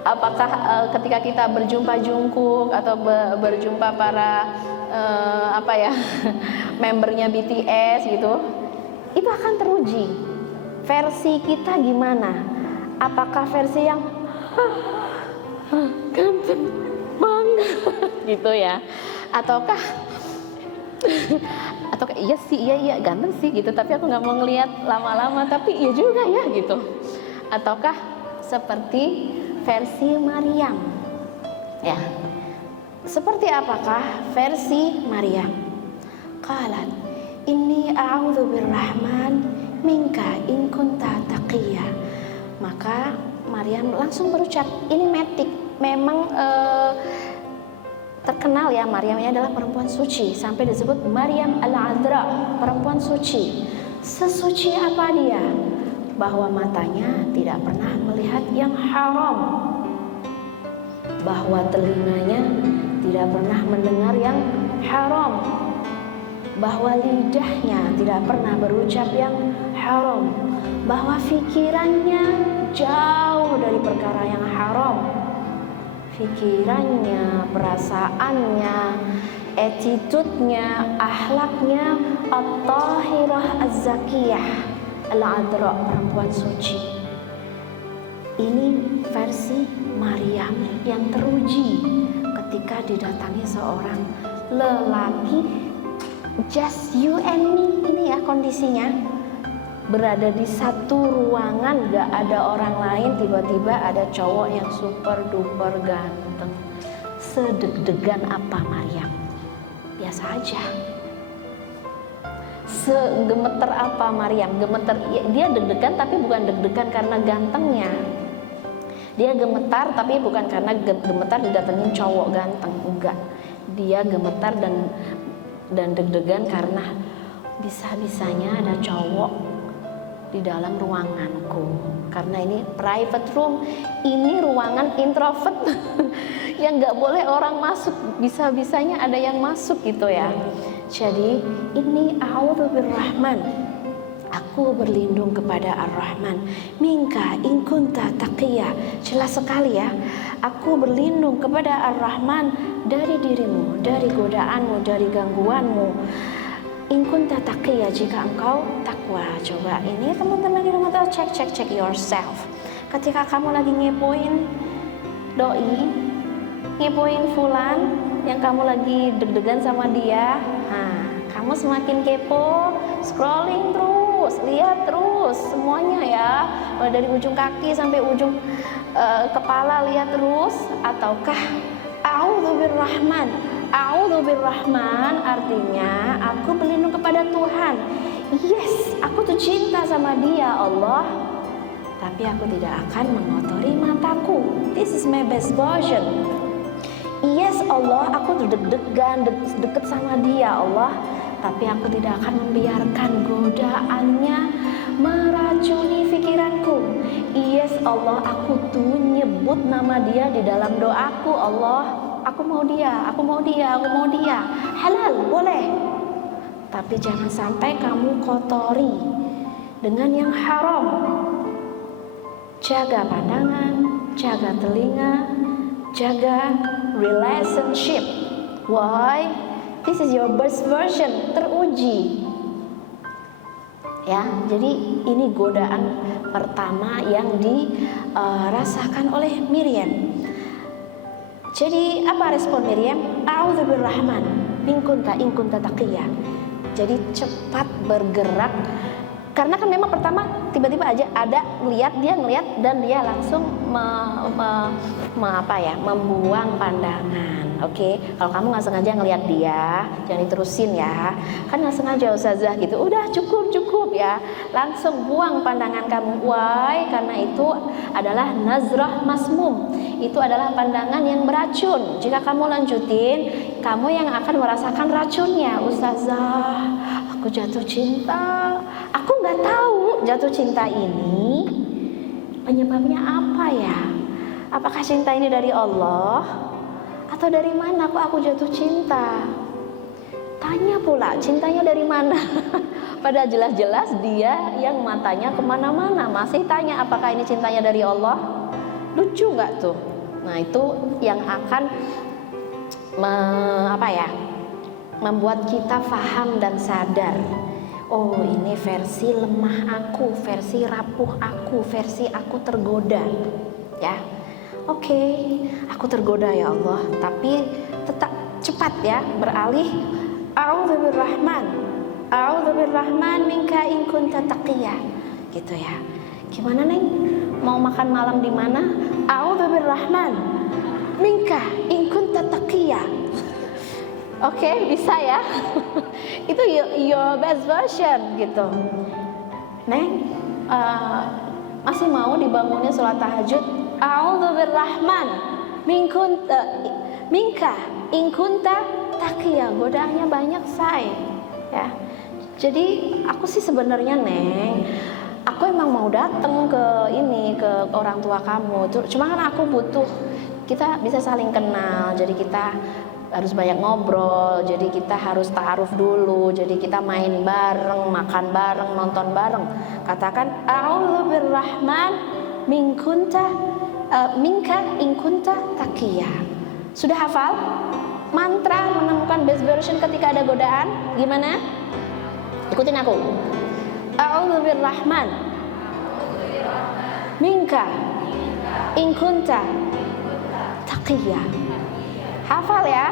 Apakah ketika kita berjumpa Jungkook atau berjumpa para membernya BTS gitu, itu akan teruji. Versi kita gimana? Apakah versi yang ganteng banget gitu ya? Ataukah iya ganteng sih gitu, tapi aku nggak mau ngelihat lama-lama, tapi iya juga ya gitu. Ataukah seperti versi Maryam ya? Seperti apakah versi Maryam? Qalat inni a'udzu birrahman minka in kunta taqiyya. Maka Maryam langsung berucap, ini metik, memang terkenal ya, Maryam ini adalah perempuan suci, sampai disebut Maryam al-Adra, perempuan suci. Sesuci apa dia? Bahwa matanya tidak pernah melihat yang haram, bahwa telinganya tidak pernah mendengar yang haram, bahwa lidahnya tidak pernah berucap yang haram, bahwa pikirannya jauh dari perkara yang haram. Pikirannya, perasaannya, attitude-nya, akhlaknya at-tahirah az-zakiyah al-adra, perempuan suci. Ini versi Maryam yang teruji ketika didatangi seorang lelaki, just you and me. Ini ya kondisinya, berada di satu ruangan, gak ada orang lain, tiba-tiba ada cowok yang super duper ganteng. Sedeg-degan apa Maryam? Biasa aja. Segemeter apa Maryam? Gemeter, dia deg-degan tapi bukan deg-degan karena gantengnya. Dia gemetar tapi bukan karena gemetar didatengin cowok ganteng, enggak. Dia gemetar dan deg-degan karena bisa-bisanya ada cowok di dalam ruanganku. Karena ini private room, ini ruangan introvert yang nggak boleh orang masuk, bisa-bisanya ada yang masuk gitu ya. Jadi ini a'udzu birrahman, aku berlindung kepada Ar-Rahman, minka in kunta taqiyya. Jelas sekali ya, aku berlindung kepada Ar-Rahman dari dirimu, dari godaanmu, dari gangguanmu. In kunta taqiyya, jika engkau takwa. Coba ini teman-teman di rumah tuh cek yourself. Ketika kamu lagi ngepoin doi, ngepoin fulan yang kamu lagi deg-degan sama dia, kamu semakin kepo, scrolling terus, lihat terus semuanya ya, mulai dari ujung kaki sampai ujung kepala, lihat terus. Ataukah a'udzu birrahman, a'udzu birrahman artinya aku berlindung kepada Tuhan. Yes, aku tuh cinta sama dia Allah, tapi aku tidak akan mengotori mataku. This is my best version. Yes Allah, aku tuh deg-degan deket sama dia Allah, tapi aku tidak akan membiarkan godaannya meracuni pikiranku. Yes Allah, aku tuh nyebut nama dia di dalam doaku Allah. Aku mau dia, aku mau dia, aku mau dia. Halal, boleh. Tapi jangan sampai kamu kotori dengan yang haram. Jaga pandangan, jaga telinga, jaga relationship. Why? This is your best version, teruji. Ya, jadi ini godaan pertama yang dirasakan oleh Miriam. Jadi apa respon Miriam? A'udzu birrahman in kunta taqiyya. Jadi cepat bergerak, karena kan memang pertama tiba-tiba aja ada dia ngelihat dan dia langsung membuang pandangan. Oke, kalau kamu nggak sengaja ngelihat dia, jangan diterusin ya. Kan nggak sengaja ustazah gitu, udah cukup ya. Langsung buang pandangan kamu. Why? Karena itu adalah nazrah masmum. Itu adalah pandangan yang beracun. Jika kamu lanjutin, kamu yang akan merasakan racunnya. Ustazah, aku jatuh cinta. Aku nggak tahu jatuh cinta ini penyebabnya apa ya? Apakah cinta ini dari Allah? Atau dari mana kok aku jatuh cinta? Tanya pula, cintanya dari mana? Padahal jelas-jelas dia yang matanya kemana-mana, masih tanya apakah ini cintanya dari Allah? Lucu nggak tuh? Nah itu yang akan membuat kita paham dan sadar. Oh ini versi lemah aku, versi rapuh aku, versi aku tergoda. Ya, oke, aku tergoda ya Allah. Tapi tetap cepat ya beralih. A'udzubirrahman minka in kunta taqiyya. Gitu ya. Gimana Neng? Mau makan malam di mana? A'udzubirrahman minka in kunta taqiyya. Oke, bisa ya. Itu your best version gitu. Neng, masih mau dibangunnya sholat tahajud? A'udzubirrahman minka in kunta taqiyya. Godaannya banyak say. Ya. Jadi aku sih sebenarnya Neng, aku emang mau datang ke orang tua kamu. Cuma kan aku butuh kita bisa saling kenal. Jadi kita harus banyak ngobrol. Jadi kita harus ta'aruf dulu. Jadi kita main bareng, makan bareng, nonton bareng. Katakan a'udzubirrahman minka in kunta taqiyya. Sudah hafal? Mantra menemukan best version ketika ada godaan gimana? Ikutin aku. A'udzubirrahman minka in kunta taqiyya. Hafal ya.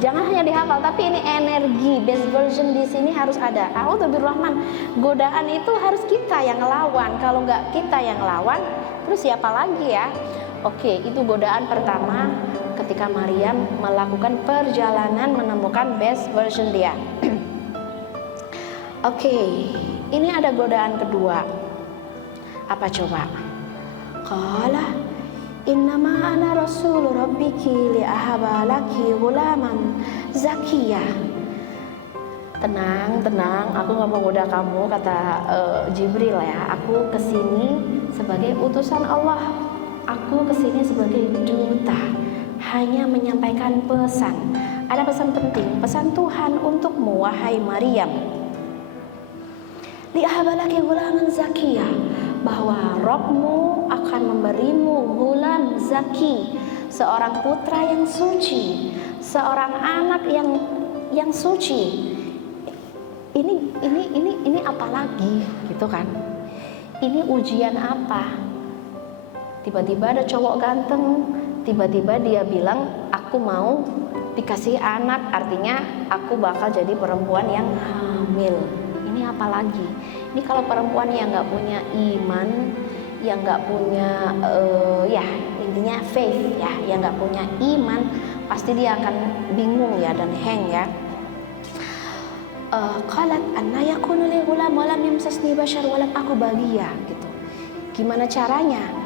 Jangan hanya dihafal, tapi ini energi best version di sini harus ada. A'udzubirrahman. Godaan itu harus kita yang ngelawan. Kalau nggak kita yang ngelawan, terus siapa lagi ya? Oke, itu godaan pertama ketika Maryam melakukan perjalanan menemukan best version dia. Oke, ini ada godaan kedua. Apa coba? Qala innama ana rasul rabbiki li ahaba laki ghulaman zakiyya. Tenang, aku nggak mau goda kamu, kata Jibril ya. Aku kesini sebagai utusan Allah. Aku kesini sebagai duta, hanya menyampaikan pesan. Ada pesan penting, pesan Tuhan untukmu wahai Maryam. Li ahbalaki ghulaman zakiyya, bahwa Rabbmu akan memberimu ghulam zaki, seorang putra yang suci, seorang anak yang suci. Ini apa lagi gitu kan? Ini ujian apa? Tiba-tiba ada cowok ganteng, tiba-tiba dia bilang aku mau dikasih anak, artinya aku bakal jadi perempuan yang hamil. Ini apa lagi? Ini kalau perempuan yang nggak punya iman, yang nggak punya intinya faith ya, yang nggak punya iman, pasti dia akan bingung ya dan hang ya. Qalat anna yakunu li ghulam wa lam yamsasni bashar wa lam aku baghiyah gitu. Gimana caranya?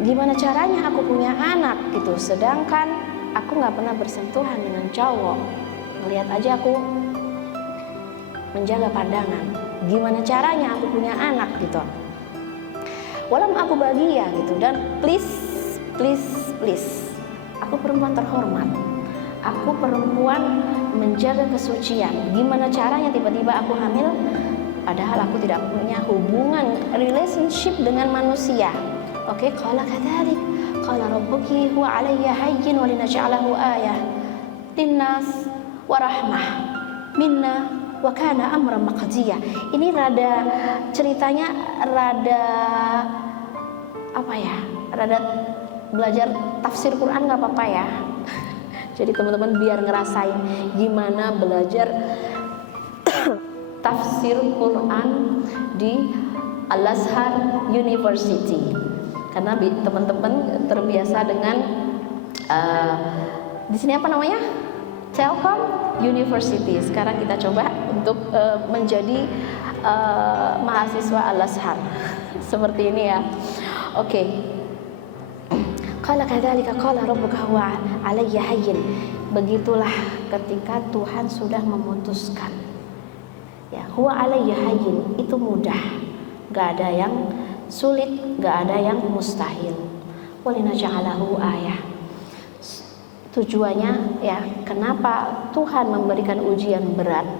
Gimana caranya aku punya anak gitu, sedangkan aku nggak pernah bersentuhan dengan cowok. Lihat aja aku menjaga pandangan. Gimana caranya aku punya anak gitu? Walam aku bahagia gitu. Dan please, aku perempuan terhormat. Aku perempuan menjaga kesucian. Gimana caranya tiba-tiba aku hamil? Padahal aku tidak punya hubungan relationship dengan manusia. Oke, qala kadzalik qala rabbuki huwa 'alayya hayyin wa linaj'alahu ayah linnas wa rahmah minna wa kana amran maqdiyya. Ini ceritanya rada belajar tafsir Quran nggak apa-apa ya. Jadi teman-teman biar ngerasain gimana belajar tafsir Quran di Al-Azhar University, karena teman-teman terbiasa dengan di sini apa namanya, Telkom University. Sekarang kita coba untuk menjadi mahasiswa Al-Azhar seperti ini ya. Oke. Qala kadzalika qala rabbuka huwa 'alayya hayyin. Begitulah ketika Tuhan sudah memutuskan. Ya, huwa 'alayya hayyin, itu mudah. Gak ada yang sulit, gak ada yang mustahil. Walinaj'alahu ayah. Tujuannya ya, kenapa Tuhan memberikan ujian berat?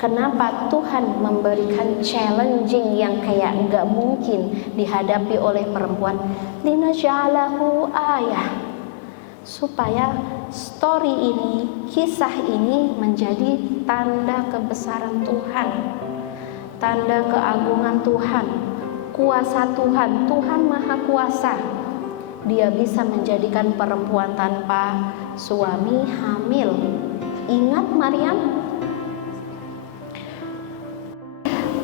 Kenapa Tuhan memberikan challenging yang kayak nggak mungkin dihadapi oleh perempuan? Linaj'alahu ayah, supaya story ini, kisah ini menjadi tanda kebesaran Tuhan, tanda keagungan Tuhan, kuasa Tuhan. Tuhan Maha Kuasa. Dia bisa menjadikan perempuan tanpa suami hamil. Ingat Maryam?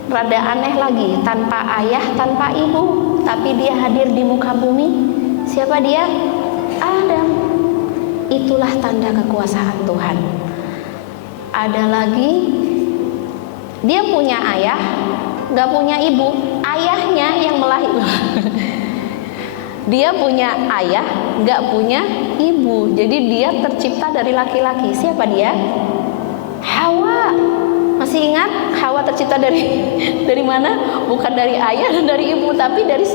Rada aneh lagi, tanpa ayah, tanpa ibu, tapi dia hadir di muka bumi. Siapa dia? Adam. Itulah tanda kekuasaan Tuhan. Ada lagi, dia punya ayah, gak punya ibu. Ayahnya yang melahirkan. Dia punya ayah, gak punya ibu. Jadi dia tercipta dari laki-laki. Siapa dia? Hawa. Masih ingat Hawa tercipta dari mana? Bukan dari ayah dan dari ibu, tapi dari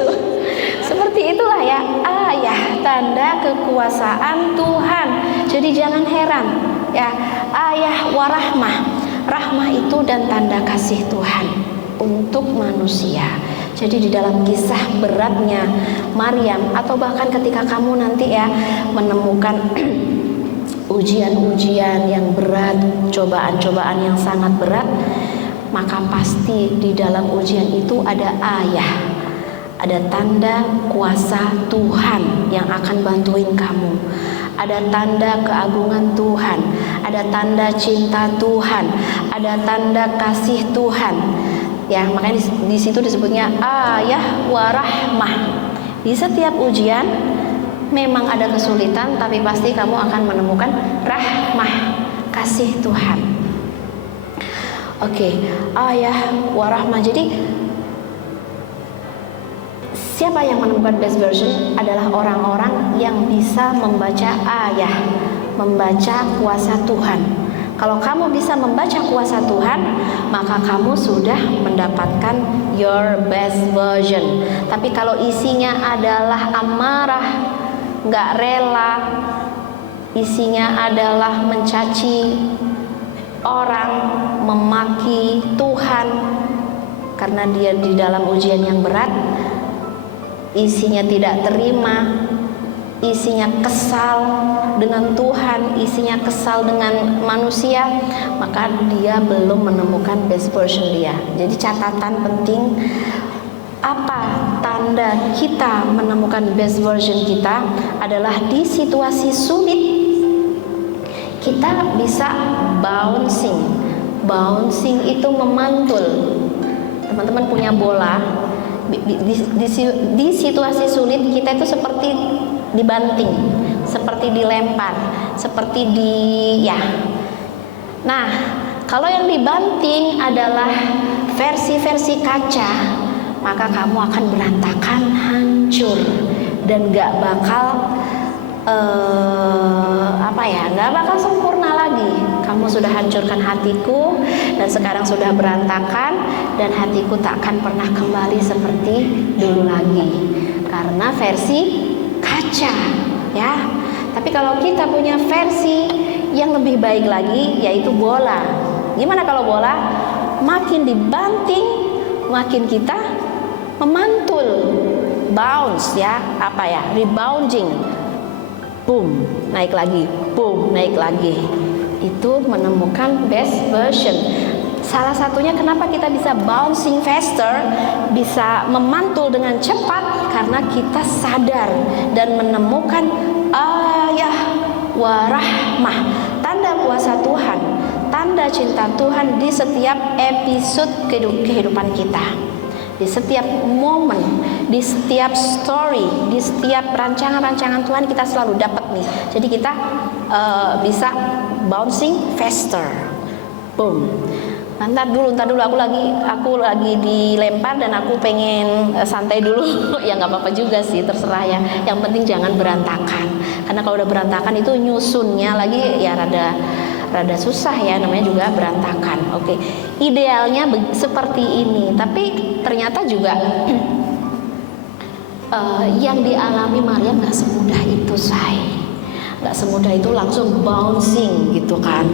seperti itulah ya, ayah, tanda kekuasaan Tuhan. Jadi jangan heran ya, ayah warahmah. Rahmah itu dan tanda kasih Tuhan untuk manusia. Jadi di dalam kisah beratnya Maryam, atau bahkan ketika kamu nanti ya menemukan ujian-ujian yang berat, cobaan-cobaan yang sangat berat, maka pasti di dalam ujian itu ada ayah, ada tanda kuasa Tuhan yang akan bantuin kamu, ada tanda keagungan Tuhan, ada tanda cinta Tuhan, ada tanda kasih Tuhan. Ya, makanya di situ disebutnya ayah warahmah. Di setiap ujian memang ada kesulitan, tapi pasti kamu akan menemukan rahmah, kasih Tuhan. Oke, ayah warahmah. Jadi siapa yang menemukan best version adalah orang-orang yang bisa membaca ayah, membaca kuasa Tuhan. Kalau kamu bisa membaca kuasa Tuhan, maka kamu sudah mendapatkan your best version. Tapi kalau isinya adalah amarah, gak rela, isinya adalah mencaci orang, memaki Tuhan karena dia di dalam ujian yang berat, isinya tidak terima, isinya kesal dengan Tuhan, isinya kesal dengan manusia, maka dia belum menemukan best version dia. Jadi catatan penting, apa tanda kita menemukan best version kita adalah di situasi sulit kita bisa bouncing. Bouncing itu memantul. Teman-teman punya bola, di situasi sulit kita itu seperti dibanting, seperti dilempar, seperti Nah, kalau yang dibanting adalah versi-versi kaca, maka kamu akan berantakan, hancur, dan gak bakal gak bakal sempurna lagi. Kamu sudah hancurkan hatiku, dan sekarang sudah berantakan, dan hatiku tak akan pernah kembali seperti dulu lagi, karena versi kaca ya. Tapi kalau kita punya versi yang lebih baik lagi, yaitu bola. Gimana kalau bola? Makin dibanting, makin kita memantul, bounce ya, rebounding, boom, naik lagi, boom, naik lagi. Itu menemukan best version. Salah satunya kenapa kita bisa bouncing faster, bisa memantul dengan cepat, karena kita sadar dan menemukan ayah warahmah, tanda kuasa Tuhan, tanda cinta Tuhan di setiap episode kehidupan kita, di setiap momen, di setiap story, di setiap rancangan-rancangan Tuhan kita selalu dapat nih. Jadi kita bisa bouncing faster, boom. Ntar dulu aku lagi dilempar dan aku pengen santai dulu. Ya nggak apa-apa juga sih, terserah ya. Yang penting jangan berantakan, karena kalau udah berantakan itu nyusunnya lagi ya rada susah ya, namanya juga berantakan. Oke, idealnya seperti ini, tapi ternyata juga yang dialami Maryam nggak semudah itu, nggak semudah itu langsung bouncing gitu kan.